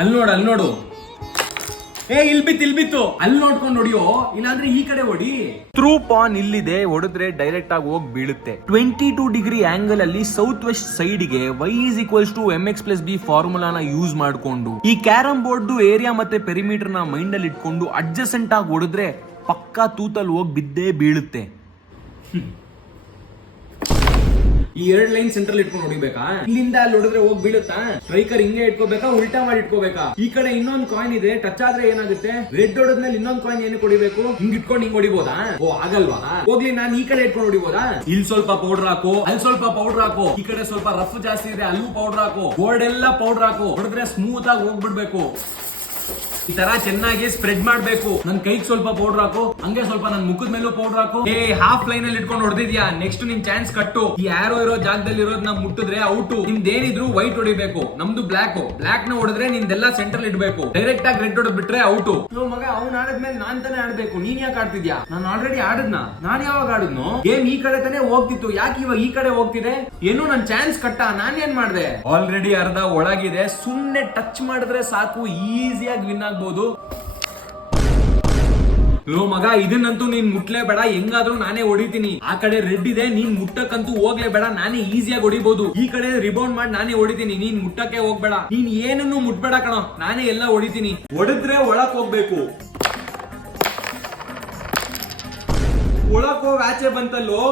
ಅಲ್ಲಿ ನೋಡು ಇಲ್ಬಿತ್ತು ಅಲ್ಲಿ ನೋಡ್ಕೊಂಡು ಹೊಡಿಯೋ, ಇಲ್ಲಾಂದ್ರೆ ಈ ಕಡೆ ಹೊಡಿ. ಥ್ರೂ ಪಾನ್ ಇಲ್ಲಿದೆ, ಹೊಡೆದ್ರೆ ಡೈರೆಕ್ಟ್ ಆಗಿ ಹೋಗಿ ಬೀಳುತ್ತೆ. 22 ಡಿಗ್ರಿ ಆಂಗಲ್ ಅಲ್ಲಿ ಸೌತ್ ವೆಸ್ಟ್ ಸೈಡ್ ಗೆ y = mx+b ಫಾರ್ಮುಲಾನ ಯೂಸ್ ಮಾಡ್ಕೊಂಡು ಈ ಕ್ಯಾರಂ ಬೋರ್ಡ್ ಏರಿಯಾ ಮತ್ತೆ ಪೆರಿಮೀಟರ್ ನ ಮೈಂಡ್ ಅಲ್ಲಿ ಇಟ್ಕೊಂಡು ಅಡ್ಜಸೆಂಟ್ ಆಗಿ ಹೊಡೆದ್ರೆ ಪಕ್ಕಾ ತೂತಲ್ಲಿ ಹೋಗಿ ಬಿದ್ದೇ ಬೀಳುತ್ತೆ. ಈ 2 ಲೈನ್ ಸೆಂಟ್ರಲ್ ಇಟ್ಕೊಂಡು ಹೊಡಿಬೇಕಾ? ಇಲ್ಲಿಂದ ಅಲ್ಲಿ ಹೊಡೆದ್ರೆ ಹೋಗಿ ಬೀಳುತ್ತಾ? ಸ್ಟ್ರೈಕರ್ ಹಿಂಗೆ ಇಟ್ಕೋಬೇಕಾ, ಉಲ್ಟಾ ಮಾಡಿ ಇಟ್ಕೋಬೇಕಾ? ಈ ಕಡೆ ಇನ್ನೊಂದು ಕಾಯಿನ್ ಇದೆ, ಟಚ್ ಆದ್ರೆ ಏನಾಗುತ್ತೆ? ರೆಡ್ ಹೊಡೆದ್ಮೇಲೆ ಇನ್ನೊಂದು ಕಾಯಿನ್ ಏನಕ್ಕೆ ಹೊಡಿಬೇಕು? ಹಿಂಗ್ ಇಟ್ಕೊಂಡು ಹಿಂಗ್ ಹೊಡಿಬೋದಾ? ಓ ಆಗಲ್ವಾ? ಹೋಗ್ಲಿ, ನಾನು ಈ ಕಡೆ ಇಟ್ಕೊಂಡು ಹೊಡಿಬೋದಾ? ಇಲ್ಲಿ ಸ್ವಲ್ಪ ಪೌಡರ್ ಹಾಕು, ಅಲ್ಲಿ ಸ್ವಲ್ಪ ಪೌಡರ್ ಹಾಕು, ಈ ಕಡೆ ಸ್ವಲ್ಪ ರಫ್ ಜಾಸ್ತಿ ಇದೆ, ಅಲ್ಲೂ ಪೌಡರ್ ಹಾಕು, ಬೋರ್ಡ್ ಎಲ್ಲ ಪೌಡರ್ ಹಾಕು. ಹೊಡೆದ್ರೆ ಸ್ಮೂತ್ ಆಗಿ ಹೋಗ್ಬಿಡ್ಬೇಕು. ಈ ತರ ಚೆನ್ನಾಗಿ ಸ್ಪ್ರೆಡ್ ಮಾಡ್ಬೇಕು. ನನ್ ಕೈಗೆ ಸ್ವಲ್ಪ ಪೌಡರ್ ಹಾಕು, ಹಂಗೆ ಸ್ವಲ್ಪ ನನ್ ಮುಖದ ಮೇಲೂ ಪೌಡರ್ ಹಾಕು. ಹಾಫ್ ಲೈನ್ ಅಲ್ಲಿ ಇಟ್ಕೊಂಡು ಹೊಡೆದಿದ್ಯಾ, ನೆಕ್ಸ್ಟ್ ನಿನ್ ಚಾನ್ಸ್ ಕಟ್ಟು. ಈ ಆರೋ ಇರೋ ಜಾಗದಲ್ಲಿ ಇರೋದ್ ನಾವು ಮುಟ್ಟಿದ್ರೆ ಔಟ್. ನಿಮ್ದೇನಿದ್ರು ವೈಟ್ ಹೊಡಿಬೇಕು, ನಮ್ದು ಬ್ಲಾಕ್ ನ ಹೊಡೆದ್ರೆ ನಿಂದೆಲ್ಲ ಸೆಂಟ್ರಲ್ ಇಡ್ಬೇಕು. ಡೈರೆಕ್ಟ್ ಆಗಿ ರೆಡ್ ಹೊಡೆದ್ ಬಿಟ್ರೆ ಔಟ್. ಮಗ ಅವ್ನ್ ಆಡದ್ಮೇಲೆ ನಾನ್ ತಾನೇ ಆಡ್ಬೇಕು, ನೀನ್ ಯಾಕೆ ಆಡ್ತಿದ್ಯಾ? ನಾನು ಆಲ್ರೆಡಿ ಆಡದ್ನ. ನಾನ್ ಯಾವಾಗ ಆಡದ್ನು? ಗೇಮ್ ಈ ಕಡೆ ತಾನೇ ಹೋಗ್ತಿತ್ತು, ಯಾಕೆ ಇವಾಗ ಈ ಕಡೆ ಹೋಗ್ತಿದೆ? ಏನೋ ನನ್ ಚಾನ್ಸ್ ಕಟ್ಟ, ನಾನ್ ಏನ್ ಮಾಡ್ದೆ? ಆಲ್ರೆಡಿ ಅರ್ಧ ಒಳಗಿದೆ, ಸುಮ್ನೆ ಟಚ್ ಮಾಡಿದ್ರೆ ಸಾಕು, ಈಸಿಯಾಗಿ ವಿನ್ ಆಗ್ಬಹುದು. ಲೋ ಮಗ, ಇದನ್ನಂತೂ ನೀನ್ ಮುಟ್ಲೇಬೇಡ, ಹೆಂಗಾದ್ರೂ ನಾನೇ ಹೊಡಿತೀನಿ. ಆ ಕಡೆ ರೆಡ್ ಇದೆ, ನೀನ್ ಮುಟ್ಟಕ್ಕಂತೂ ಹೋಗ್ಲೇಬೇಡ, ನಾನೇ ಈಸಿಯಾಗಿ ಹೊಡಿಬಹುದು. ಈ ಕಡೆ ರಿಬೌಂಡ್ ಮಾಡಿ ನಾನೇ ಹೊಡಿತೀನಿ, ನೀನ್ ಮುಟ್ಟಕ್ಕೆ ಹೋಗ್ಬೇಡ. ನೀನ್ ಏನನ್ನು ಮುಟ್ಬೇಡ ಕಣೋ, ನಾನೇ ಎಲ್ಲ ಹೊಡಿತೀನಿ. ಹೊಡೆದ್ರೆ ಒಳಕ್ ಹೋಗ್ಬೇಕು. ಒಳಕ್ ಹೋಗಿ ಆಚೆ ಬಂತಲ್ಲೋ.